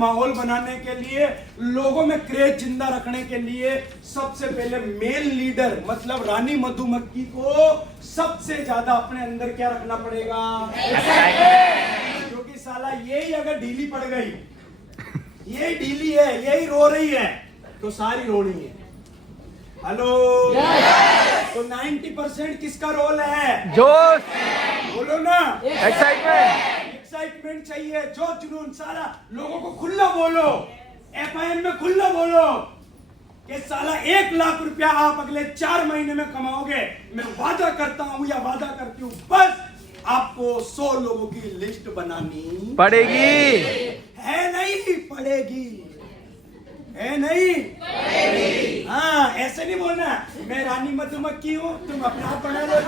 माहौल बनाने के लिए, लोगों में क्रेज जिंदा रखने के लिए सबसे पहले मेल लीडर मतलब रानी मधुमक्खी को सबसे ज्यादा अपने अंदर क्या रखना पड़ेगा? क्योंकि साला यही अगर ढीली पड़ गई, यही ढीली है, यही रो रही है, तो सारी रोनी है। हेलो, तो 90% किसका रोल है? जोश। बोलो ना, एक्साइटमेंट चाहिए, जो जुनून। साला लोगों को खुला बोलो, FIM में खुला बोलो कि साला 1 लाख रुपया आप अगले 4 महीने में कमाओगे। मैं वादा करता हूं या वादा करती हूं, बस आपको 100 लोगों की लिस्ट बनानी पड़ेगी। है नहीं पड़ेगी, है नहीं पड़ेगी। हाँ, ऐसे नहीं बोलना मैं रानी मधुमक्खी हूँ, तुम अपने आप बना लो।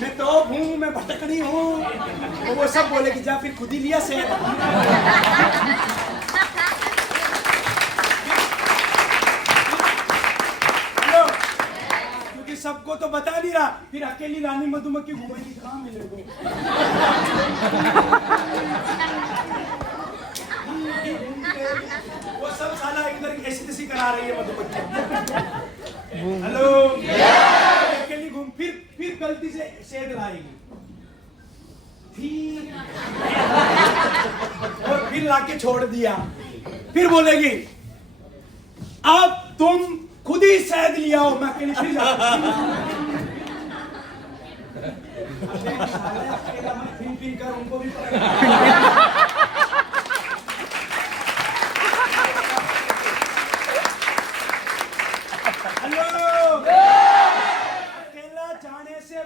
मैं तो हूँ, मैं भटकनी हूँ, तो वो सब बोलेगी जा फिर खुद ही लिया से। हेलो, क्योंकि सबको तो बता नहीं रहा, फिर अकेली रानी मधुमक्खी घूमेगी, कहाँ मिलेगी? वो सब साला इधर ऐसी तैसी करा रही है मधुमक्खी। हेलो, अकेली घूम, फिर गलती से शहद लाएगी, और फिर लाके छोड़ दिया, फिर बोलेगी अब तुम खुद ही शहद लिया हो। मैं अकेली फिर फिर कर उनको भी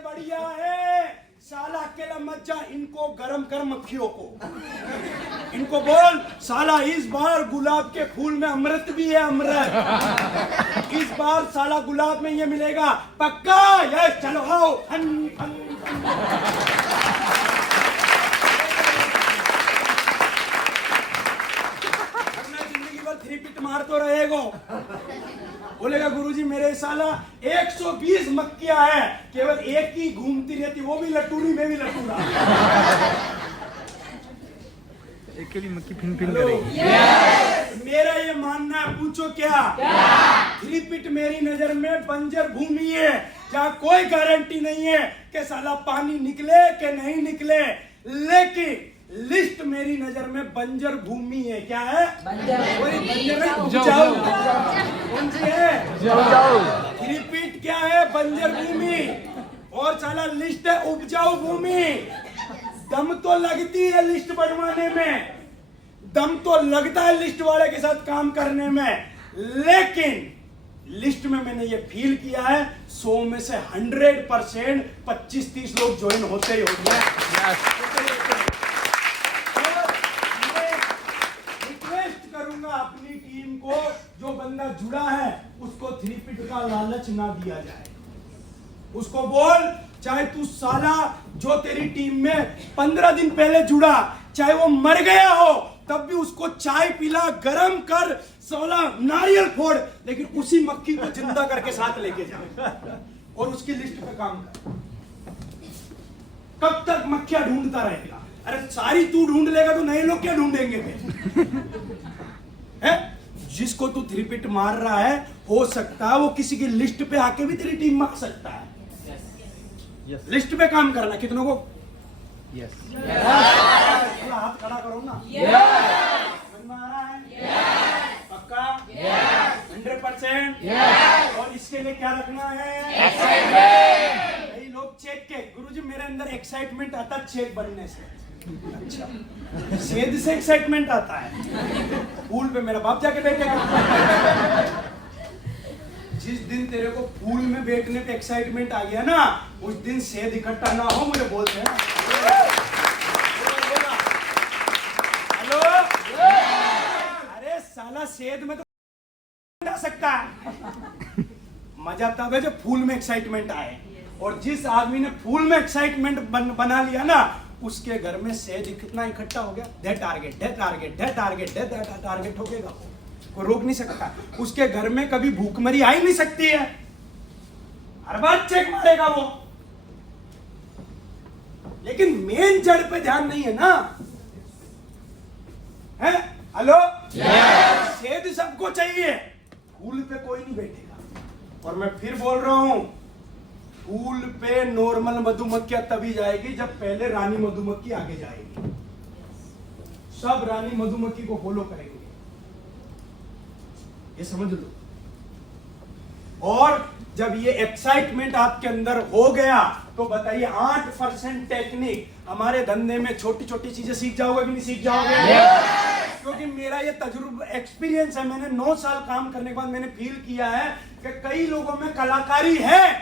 बढ़िया है साला, अकेला मत जा, इनको गरम कर मक्खियों को, इनको बोल साला इस बार गुलाब के फूल में अमृत भी है, अमृत इस बार साला गुलाब में ये मिलेगा पक्का। यस, चलो आओ। जिंदगी भर 3 पिट मार तो रहेगा, बोलेगा गुरुजी मेरे साला 120 मक्खियां हैं, केवल एक ही घूमती रहती, वो भी लटूरी, मैं भी लटूरा। अकेली मक्खी फिन फिन करेगी। मेरा ये मानना है, पूछो क्या? 3 पिट मेरी नजर में बंजर भूमि है, जहाँ कोई गारंटी नहीं है कि साला पानी निकले कि नहीं निकले, लेकिन लिस्ट मेरी नजर में बंजर भूमि है। क्या है? बंजर उपजाऊ। कौन सी है? उपजाऊ। 3 पिट क्या है? बंजर भूमि। और साला लिस्ट है उपजाऊ भूमि। दम तो लगती है लिस्ट बनवाने में, दम तो लगता है लिस्ट वाले के साथ काम करने में, लेकिन लिस्ट में मैंने ये फील किया है 100 में से 100% 25-30 लोग ज्वाइन होते ही होते हैं। रिक्वेस्ट करूंगा अपनी टीम को, जो बंदा जुड़ा है उसको 3 पिट का लालच ना दिया जाए। उसको बोल, चाहे तू साला जो तेरी टीम में 15 दिन पहले जुड़ा, चाहे वो मर गया हो, तब भी उसको चाय पिला, गरम कर, साला नारियल फोड़, लेकिन उसी मक्खी को जिंदा करके साथ लेके जा और उसकी लिस्ट पे काम कर। कब तक मक्खियां ढूंढता रहेगा? अरे सारी तू ढूंढ लेगा तो नए लोग क्या ढूंढेंगे है? जिसको तू 3 पिट मार रहा है, हो सकता है वो किसी की लिस्ट पे आके भी तेरी टीम में आ सकता है। yes. लिस्ट पे काम करना कितनों को? yes. हाथ खड़ा करो ना। समझ में आ रहा है? पक्का? 100%? और इसके लिए क्या रखना है? कई लोग चेक के, गुरुजी मेरे अंदर एक्साइटमेंट आता चेक बनने से। अच्छा, सेध से एक्साइटमेंट आता है, फूल पे मेरा बाप जाके बैठेगा। जिस दिन तेरे को फूल में बैठने पे एक्साइटमेंट आ गया ना, उस दिन सेध इकट्ठा ना हो, मुझे बोलते हैं। हेलो, अरे साला सेध में तो आ सकता है, मजा तब है जब फूल में एक्साइटमेंट आए। और जिस आदमी ने फूल में एक्साइटमेंट बना लिया ना, उसके घर में सेध कितना इकट्ठा हो गया, दे टारगेट हो गएगा, कोई रोक नहीं सकता। उसके घर में कभी भूखमरी आ ही नहीं सकती है, हर बार चेक मारेगा वो। लेकिन मेन जड़ पे ध्यान नहीं है ना, हेलो, सेध सबको चाहिए, फूल पे कोई नहीं बैठेगा। और मैं फिर बोल रहा हूं, फूल पे नॉर्मल मधुमक्खियां तभी जाएगी जब पहले रानी मधुमक्खी आगे जाएगी। सब रानी मधुमक्खी को फॉलो करेंगे, ये समझ लो। और जब ये एक्साइटमेंट आपके अंदर हो गया तो बताइए 8% टेक्निक हमारे धंधे में छोटी छोटी चीजें सीख जाओगे कि नहीं सीख जाओगे? क्योंकि मेरा ये तजुर्बा एक्सपीरियंस है, मैंने 9 साल काम करने के बाद मैंने फील किया है कि कई लोगों में कलाकारी है,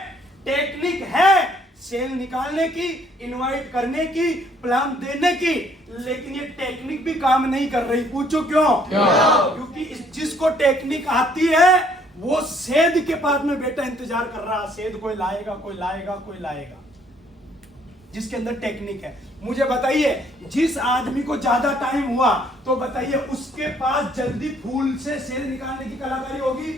टेक्निक है, सेल निकालने की, इनवाइट करने की, प्लान देने की, लेकिन ये टेक्निक भी काम नहीं कर रही। पूछो क्यों? क्योंकि जिसको टेक्निक आती है वो सेध के पास में बेटा इंतजार कर रहा, सेध कोई लाएगा, कोई लाएगा, कोई लाएगा, जिसके अंदर टेक्निक है। मुझे बताइए, जिस आदमी को ज्यादा टाइम हुआ तो बताइए उसके पास जल्दी फूल से सेध निकालने की कलाकारी होगी?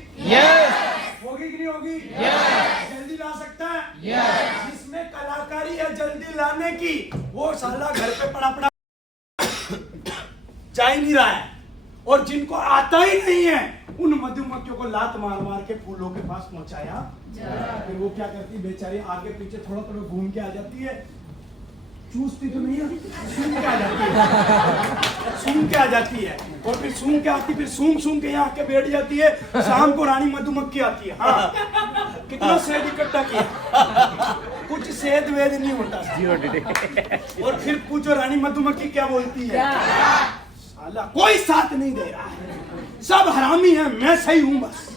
होगी कि नहीं होगी? जल्दी ला सकता है? जिसमें कलाकारी है जल्दी लाने की, वो साला घर पे पड़ा पड़ा जा ही नहीं रहा है। और जिनको आता ही नहीं है उन मधुमक्खियों को लात मार मार के फूलों के पास पहुंचाया। फिर वो क्या करती बेचारी, आगे पीछे थोड़ा थोड़ा घूम के आ जाती है, चूसती तो नहीं है, सूंघ के आ जाती है, सूंघ के आ जाती है, और फिर सूंघ के आती, फिर सूंघ सूंघ के यहाँ आके बैठ जाती है। शाम को रानी मधुमक्खी आती है। हाँ, कितना शहद इकट्ठा किया, कुछ शहद वेद नहीं होता। और फिर पूछो रानी मधुमक्खी क्या बोलती है? साला कोई साथ नहीं दे रहा है, सब हरामी है, मैं सही हूं बस।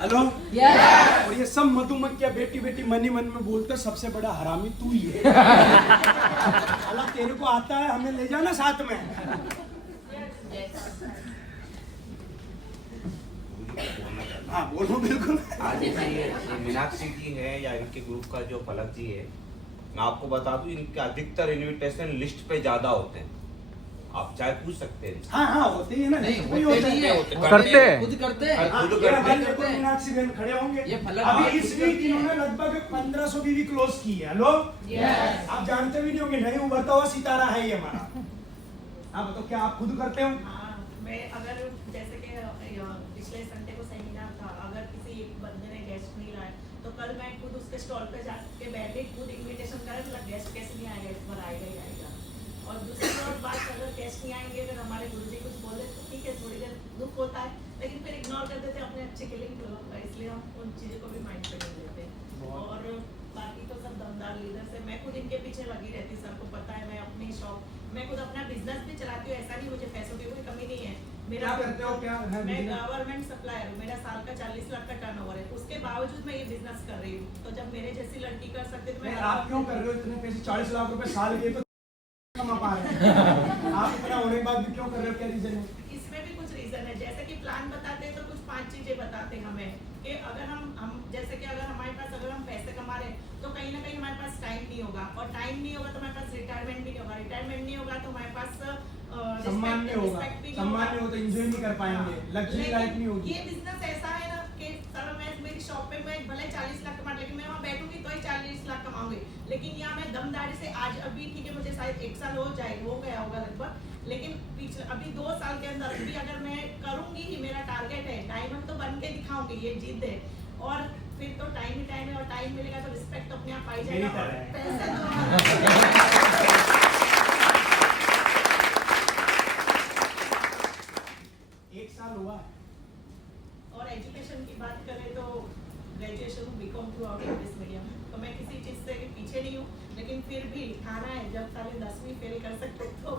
हेलो, और ये सब मधुमक्खियां बेटी बेटी मनी मन में बोलते सबसे बड़ा हरामी तू ही है। साला तेरे को आता है, हमें ले जाना साथ में। हाँ बोलो, बिल्कुल। आज ये मीनाक्षी जी है या इनके ग्रुप का जो पलक जी है, मैं आपको बता दूं इनके अधिकतर इनविटेशन लिस्ट पे ज्यादा होते हैं, आप चाहे पूछ सकते हैं। हाँ हाँ होते ही है ना, नहीं कोई होते होता नहीं है। है, करते हैं। खुद करते हैं। हाँ, खुद ये करते हमारे हैं। देखो मीनाक्षी बहन खड़े होंगे। ये फलक अभी बात इस खुद वीक करते इन्होंने लगभग 1500 बीवी क्लोज की है। हेलो, आप जानते भी नहीं होंगे, नहीं उभरता हुआ सितारा है ये हमारा। आप बताओ, क्या आप खुद करते हो? हाँ, मैं अगर जैसे कि पिछले संडे को सेमिनार था, अगर किसी एक बंदे ने गेस्ट नहीं लाया तो कल मैं खुद उसके स्टॉल पे जाके बैठे खुद इनविटेशन करें, मतलब गेस्ट कैसे नहीं आएगा, इस बार आएगा ही आएगा। और दूसरी और बात, अगर गेस्ट नहीं आएंगे, अगर हमारे गुरुजी कुछ बोले तो ठीक है, थोड़ी देर दुख होता है, लेकिन फिर इग्नोर कर देते हैं अपने अच्छे के लिए, इसलिए हम उन चीज़ों को भी माइंड पे नहीं लेते। और बाकी तो सब दमदार लीडर से, मैं खुद इनके पीछे लगी रहती, सर को पता है, मैं अपनी शॉप, मैं खुद अपना बिजनेस भी चलाती हूँ, ऐसा नहीं मुझे पैसों की कोई कमी नहीं है। मेरा क्या करते हो, क्या है मैं business? गवर्नमेंट सप्लायर हूँ, मेरा साल का 40 लाख का टर्नओवर है, उसके बावजूद मैं ये बिजनेस कर रही हूँ। तो जब मेरे जैसी लड़की कर सकते तो मैं आप क्यों कर रहे हो इतने पैसे? 40 लाख रुपए साल के तो कमा पा रहे हैं। आप इतना होने के बाद भी क्यों कर रहे हो? क्या रीजन है? इसमें भी कुछ रीजन है, जैसे कि प्लान बताते हैं तो कुछ 5 चीजें बताते हैं हमें कि अगर हम जैसे कि अगर हमारे पास, अगर हम पैसे कमा रहे हैं तो कहीं ना कहीं हमारे पास टाइम नहीं होगा, और टाइम नहीं होगा तो हमारे पास रिटायरमेंट भी नहीं होगा, रिटायरमेंट नहीं होगा तो हमारे पास सम्मान नहीं होगा, सम्मान नहीं होगा तो एंजॉय नहीं कर पाएंगे, लग्जरी लाइफ नहीं होगी। ये बिजनेस ऐसा है ना कि सर, मैं मेरी शॉप पे मैं भले 40 लाख कमा, लेकिन मैं वहाँ बैठूंगी तो ही 40 लाख कमाऊंगी, लेकिन यहाँ मैं दमदारी से आज अभी ठीक है, मुझे शायद 1 साल हो गया होगा लगभग, लेकिन पिछले अभी 2 साल के अंदर भी अगर मैं करूंगी ही, मेरा टारगेट है, डायमंड तो बन के दिखाऊंगी, ये जीत है। और फिर तो टाइम ही टाइम है, और टाइम मिलेगा तो रिस्पेक्ट अपने आप पाई जाएगा, और पैसे तो 1 साल हुआ है। और एजुकेशन की बात करें तो graduation BCom throughout English medium, तो मैं किसी चीज से पीछे नहीं हूँ, लेकिन फिर भी खाना है, जब साले 10वीं फेल कर सकते तो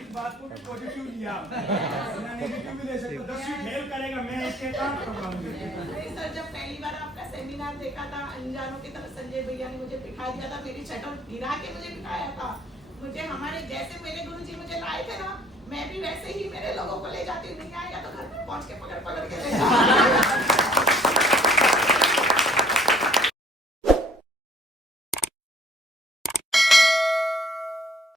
इस बात को भी पॉजिटिव लिया, नेगेटिव भी ले सकते हो। 10वीं फेल करेगा, मैं इसके काम करूंगा। नहीं सर, जब पहली बार आपका सेमिनार देखा था अनजानों की तरह, संजय भैया ने मुझे बिठा दिया था, मेरी शटल गिरा के मुझे बिठाया था। मुझे हमारे जैसे मेरे गुरुजी मुझे लाए थे ना, मैं भी वैसे ही मेरे लोगों को ले जाती, नहीं आएगा तो घर पे पहुंच के पकड़ पकड़ के ले